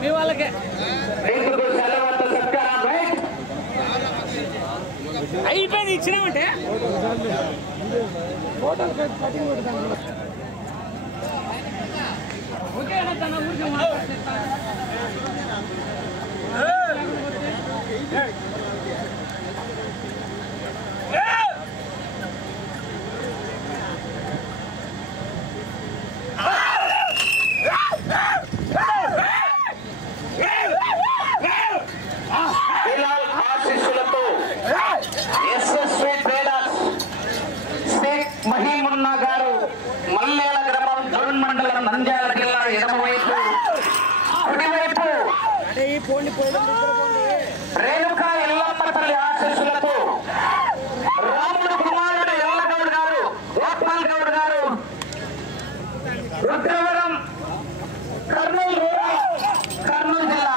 మీ వాళ్ళకే అయిపోయింది ఇచ్చినామంటే ఓకే తన ఊరికి మాట్లాడుతా మహీమున్నా గారు మల్లేల గ్రామం జోన్ మండలం నంద్యాల జిల్లా ఎడమవైపు కుడివైపు రేణుకా ఎల్లమ్మ తల్లి ఆశీస్సులతో రాముడు కుమారుడు ఎల్లగౌడ్ గారు గోపాల్ గౌడ్ గారు రుద్రవరం కర్నూలు జిల్లా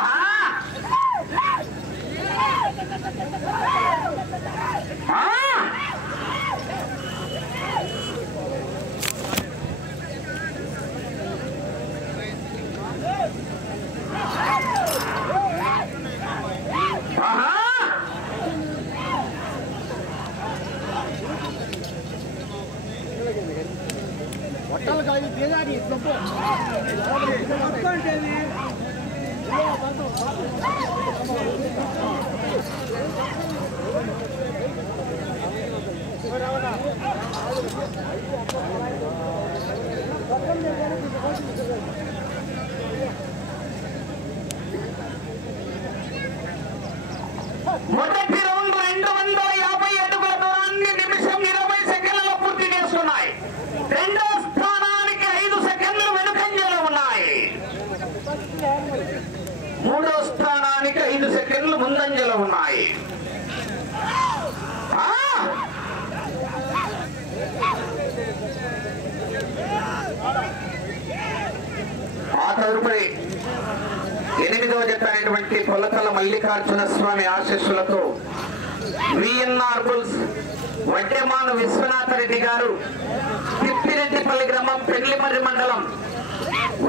మొదటి రౌండ్ 250 అడుగుల దూరాన్ని నిమిషం 20 సెకండ్లలో పూర్తి చేసుకున్నాయి. రెండో స్థానానికి 5 సెకండ్లు వెనుకంజలో ఉన్నాయి. మూడో స్థానానికి 5 సెకండ్లు ముందంజలో ఉన్నాయి. ఆ తదుపరి 8వ జత అయినటువంటి పొలకల మల్లికార్జున స్వామి ఆశీస్సులతో విఎన్ఆర్ బుల్స్ వడ్డెమాన విశ్వనాథరెడ్డి గారు తిప్పిరెడ్డిపల్లి గ్రామం పెళ్లిమర్రి మండలం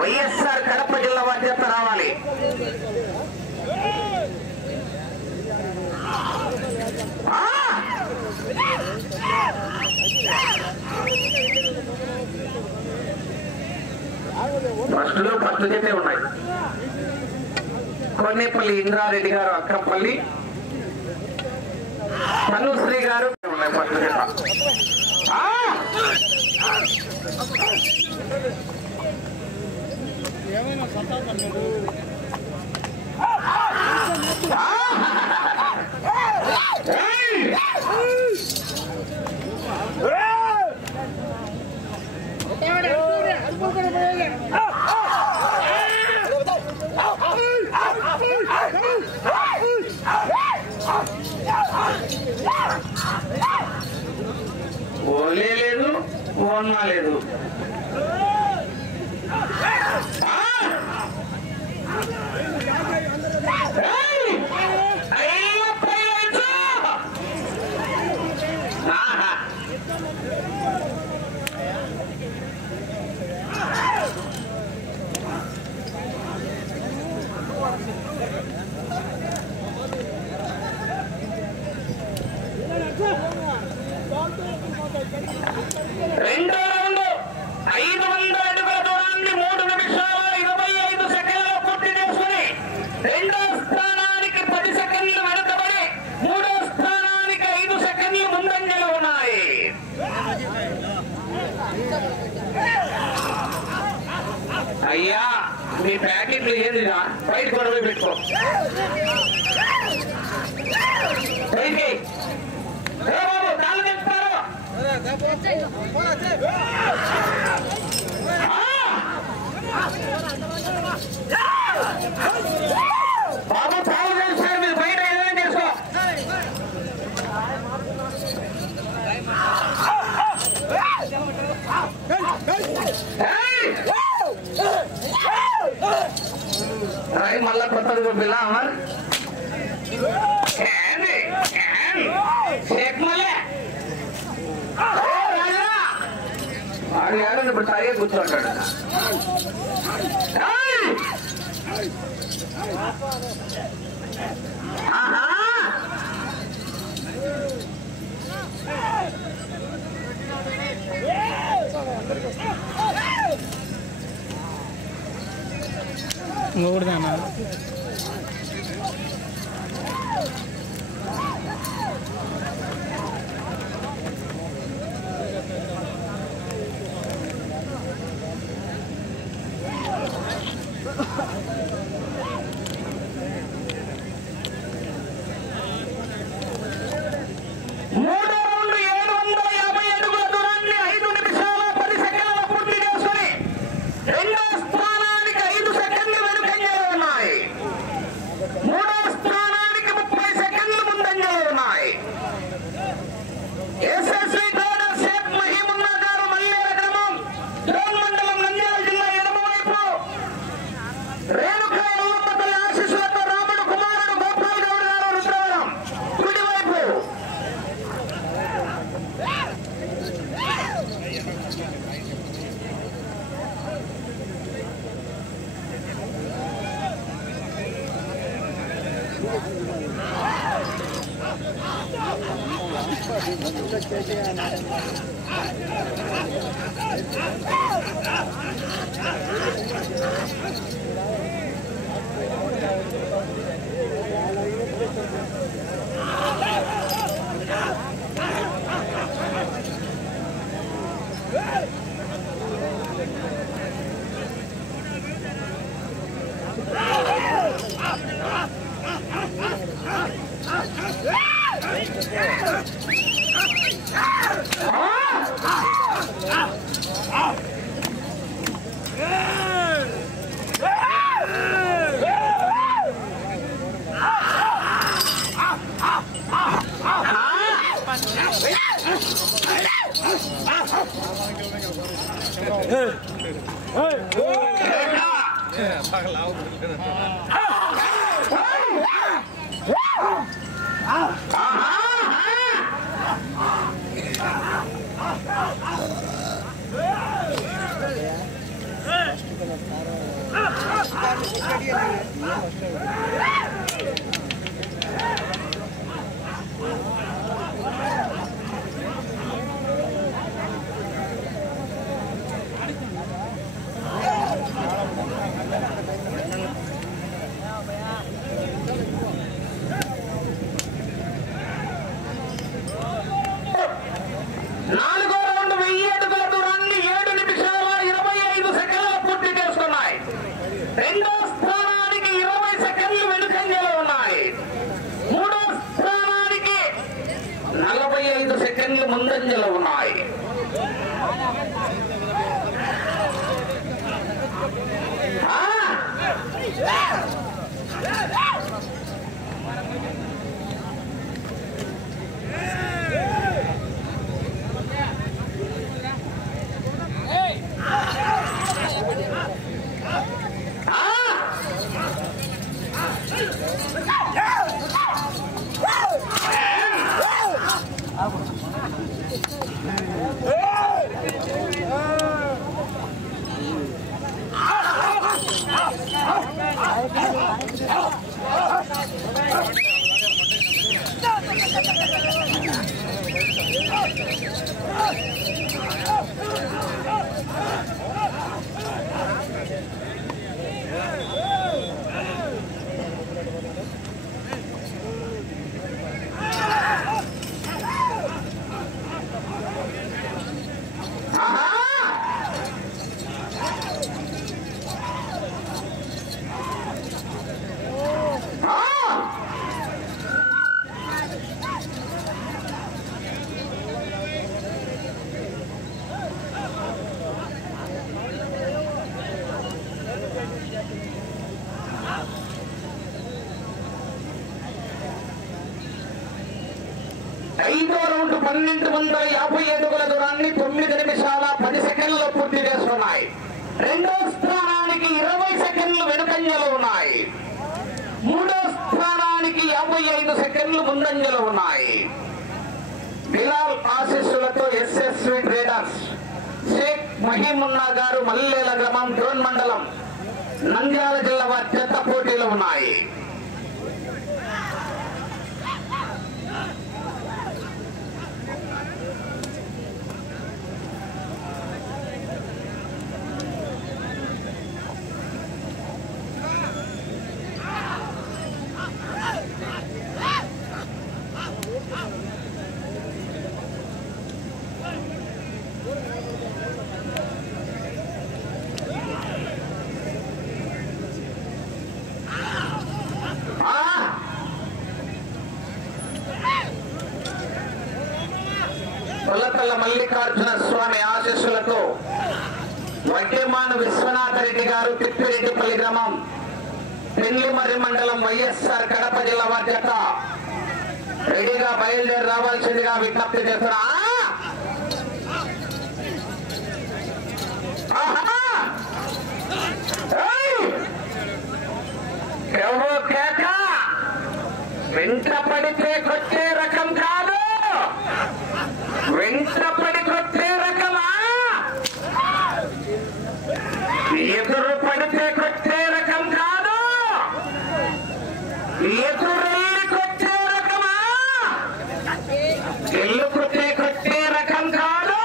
వైఎస్ఆర్ కడప జిల్లా వారి జత రావాలి. ఫస్ట్ జతే ఉన్నాయి. కొన్నేపల్లి ఇంద్రారెడ్డి గారు అక్కంపల్లి తనుశ్రీ గారు ఉన్నాయి ఫస్ట్ జత. ఓలే లేదు ఓన్మా లేదు. రెండో రౌండ్ 500 అడుగుల దూరాన్ని 3 నిమిషాల 25 సెకండ్లలో పూర్తి చేసుకుని రెండో స్థానానికి 10 సెకండ్లు వెనుకబడి మూడో స్థానానికి 5 సెకండ్లు ముందంజలో ఉన్నాయి. అయ్యా మీ ప్యాకెట్లు ఏందిరా బయట గొడవ పెట్టుకో. బాబు కాళ్ళు తెస్తారు. బాబు చాలు తెలుసు మీరు బయట ఏదైనా చేసుకో. మళ్ళా కొత్తది పిల్ల అమర్ వాడు ఏడని ఇప్పుడు సరిగా కూర్చోంటాడు. మూడుదానా ముందంజలో ఉన్నాయి. ఐదో రౌండ్ 1250 అడుగుల దూరాన్ని 9 నిమిషాల 10 సెకండ్లు పూర్తి చేస్తున్నాయి. రెండో స్థానానికి 20 సెకండ్లు వెనుకంజలో ఉన్నాయి. మూడో స్థానానికి 55 సెకండ్లు ముందంజలో ఉన్నాయి. బిలాల్ ఆశీస్సులతో ఎస్ఎస్వి ట్రేడర్స్ షేక్ మహీమున్నా గారు మల్లేల గ్రామం డోన్ మండలం నంద్యాల జిల్లా వారి జత పోటీలు ఉన్నాయి. మల్లికార్జున స్వామి ఆశీస్సులతో వడ్డేమాను విశ్వనాథ రెడ్డి గారు తిప్పిరెడ్డిపల్లి గ్రామం పెళ్లిమర్రి మండలం వైఎస్ఆర్ కడప జిల్లా బాధ్యత రెడీగా బయలుదేరి రావాల్సిందిగా విజ్ఞప్తి చేస్తున్నా. వెంట పడితే కొట్టే రకం కాదు, వెంట పడి కొట్టే రకమా, ఎదురు పడితే కొట్టే రకం కాదు, ఎదురెళ్ళి కొట్టే రకమా, ఎల్లు కొట్టే కొట్టే రకం కాదు,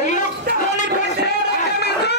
ఎల్లు కొట్టే రకం ఇది.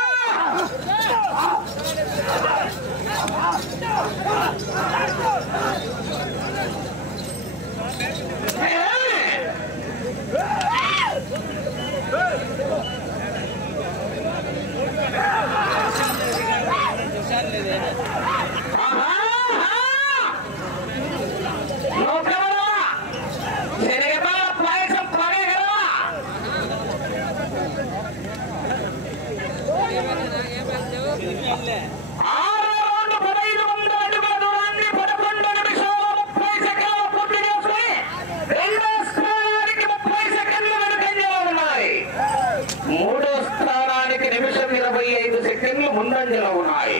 ముందంజలో ఉన్నాయి.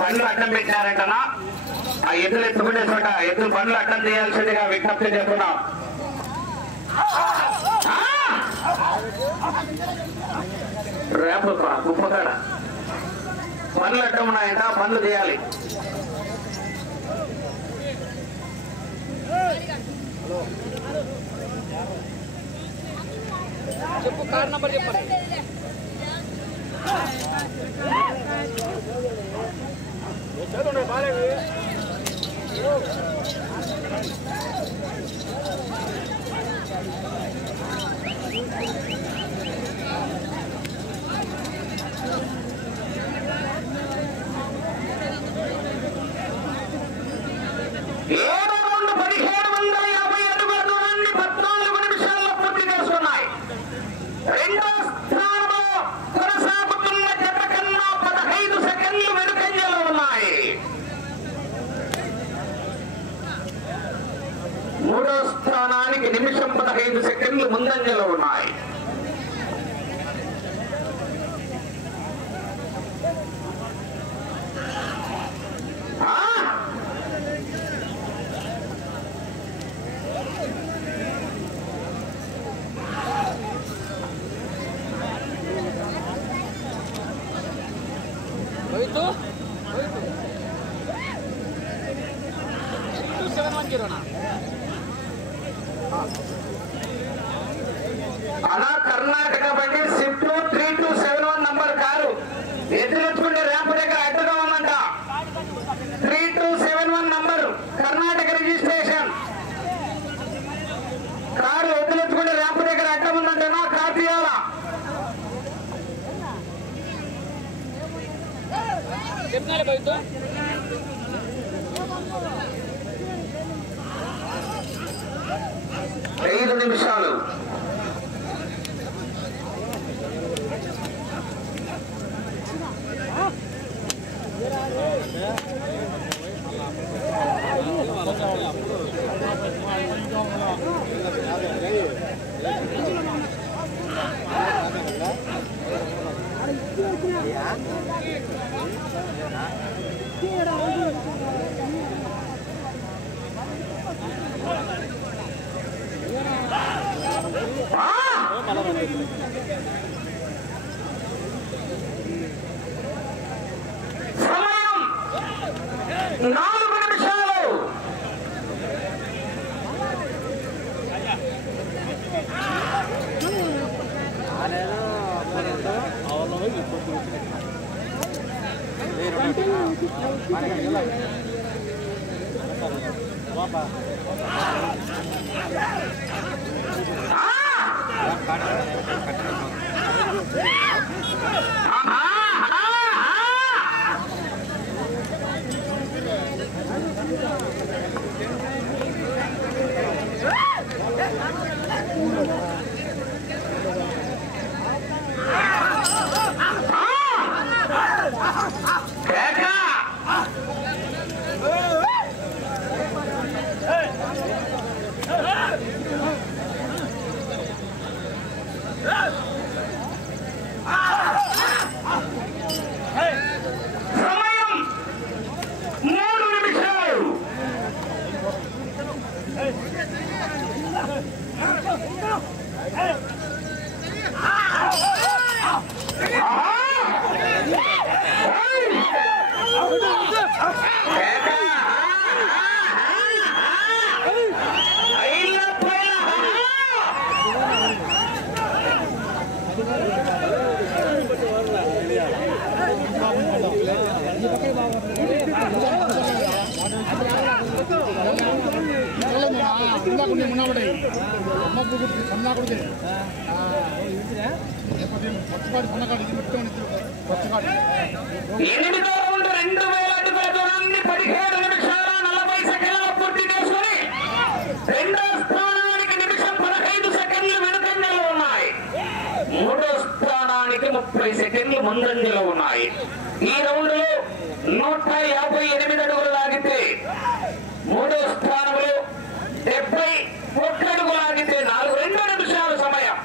బండ్లు అడ్డం పెట్టారంటనా, ఆ ఎద్దులు ఎత్తుకునే చోట ఎద్దులు బండ్లు అడ్డం చేయాల్సిందిగా విజ్ఞప్తి చేస్తున్నాం. రేపు గుప్పకాడ బండ్లు అడ్డం ఉన్నాయంట, బండ్లు చేయాలి. చెప్పు, కార్ నంబర్ చెప్పండి. మూడో స్థానానికి నిమిషం 15 సెకండ్లు ముందంజలో ఉన్నాయి. అలా కర్ణాటక బండి స్విఫ్ట్ 3271 నంబర్ కారు ఎదురెత్తుకుంటే ర్యాంపు దగ్గర అడ్డుగా ఉందంట. 3271 నంబర్ కర్ణాటక రిజిస్ట్రేషన్ కారు ఎదురెత్తుకుంటే ర్యాంపు దగ్గర అడ్డం ఉందంటనా, కారు తీయాలా. చెప్పినారే బయట 5 నిమిషాలు. సమయం 4 నిమిషాలు. ఎనిమిదో రౌండ్ 2000 అడుగుల దూరాన్ని 17 నిమిషాల 40 సెకండ్ల పూర్తి చేసుకుని రెండో స్థానానికి నిమిషం 15 సెకండ్లు వెనుకంజలో ఉన్నాయి. మూడో స్థానానికి 30 సెకండ్లు ముందంజలో ఉన్నాయి. ఈ రౌండ్ లో 158 అడుగులు లాగితే మూడో స్థానంలో 71 అడుగులు లాగితే 2 నిమిషాల సమయం.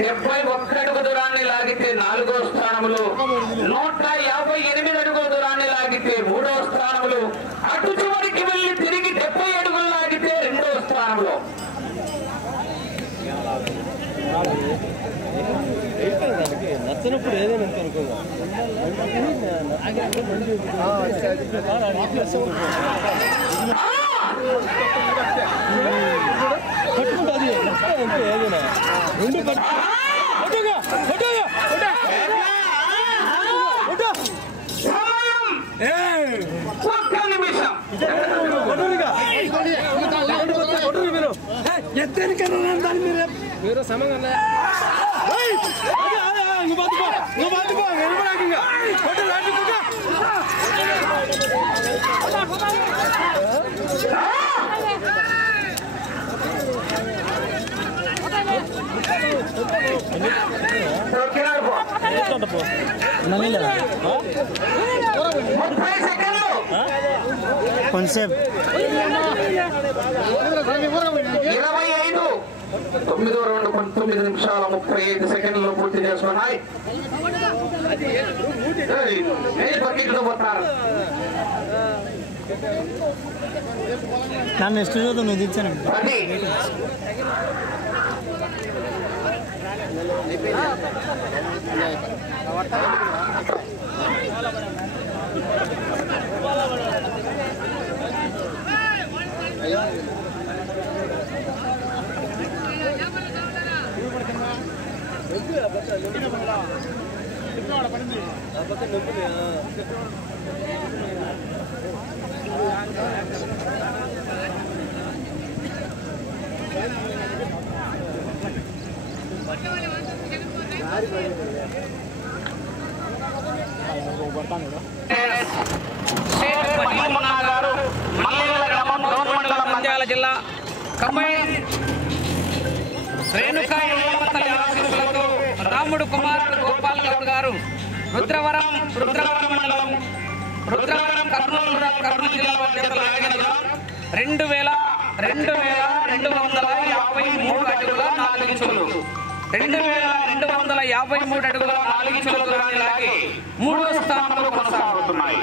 డెబ్బై 1 అడుగు దూరాన్ని లాగితే 4వ స్థానంలో, 158 అడుగుల దూరాన్ని లాగితే 3వ స్థానంలో, అటు చివరికి వెళ్లి తిరిగి 70 అడుగులు లాగితే 2వ స్థానంలో. నచ్చినప్పుడు ఏదైనా అనుకోగా పట్టుకుంటుంది ఏదైనా రెండు ఎత్తనికన్నా దాన్ని మీరు సమంగా కొంచెంసేపు 25 9వ రౌండ్ 19 నిమిషాల 35 సెకండ్లు పూర్తి చేసుకున్నాయి. నన్ను నెక్స్ట్ చూద్దాం నువ్వు తెచ్చాను నంద్యాల జిల్లా కంబైన్ రేణుకా తల్లి ఆశీస్సులతో రాముడు కుమారుడు గోపాల్ గౌడ్ గారు రుద్రవరం మండలం కర్నూలు జిల్లా జతలు లాగినగా 2253 అడుగుల 4 ఇంచులు 2253 అడుగుల 4 ఇంచుల దూరాన్ని లాగి 3వ స్థానంలో కొనసాగుతున్నాయి.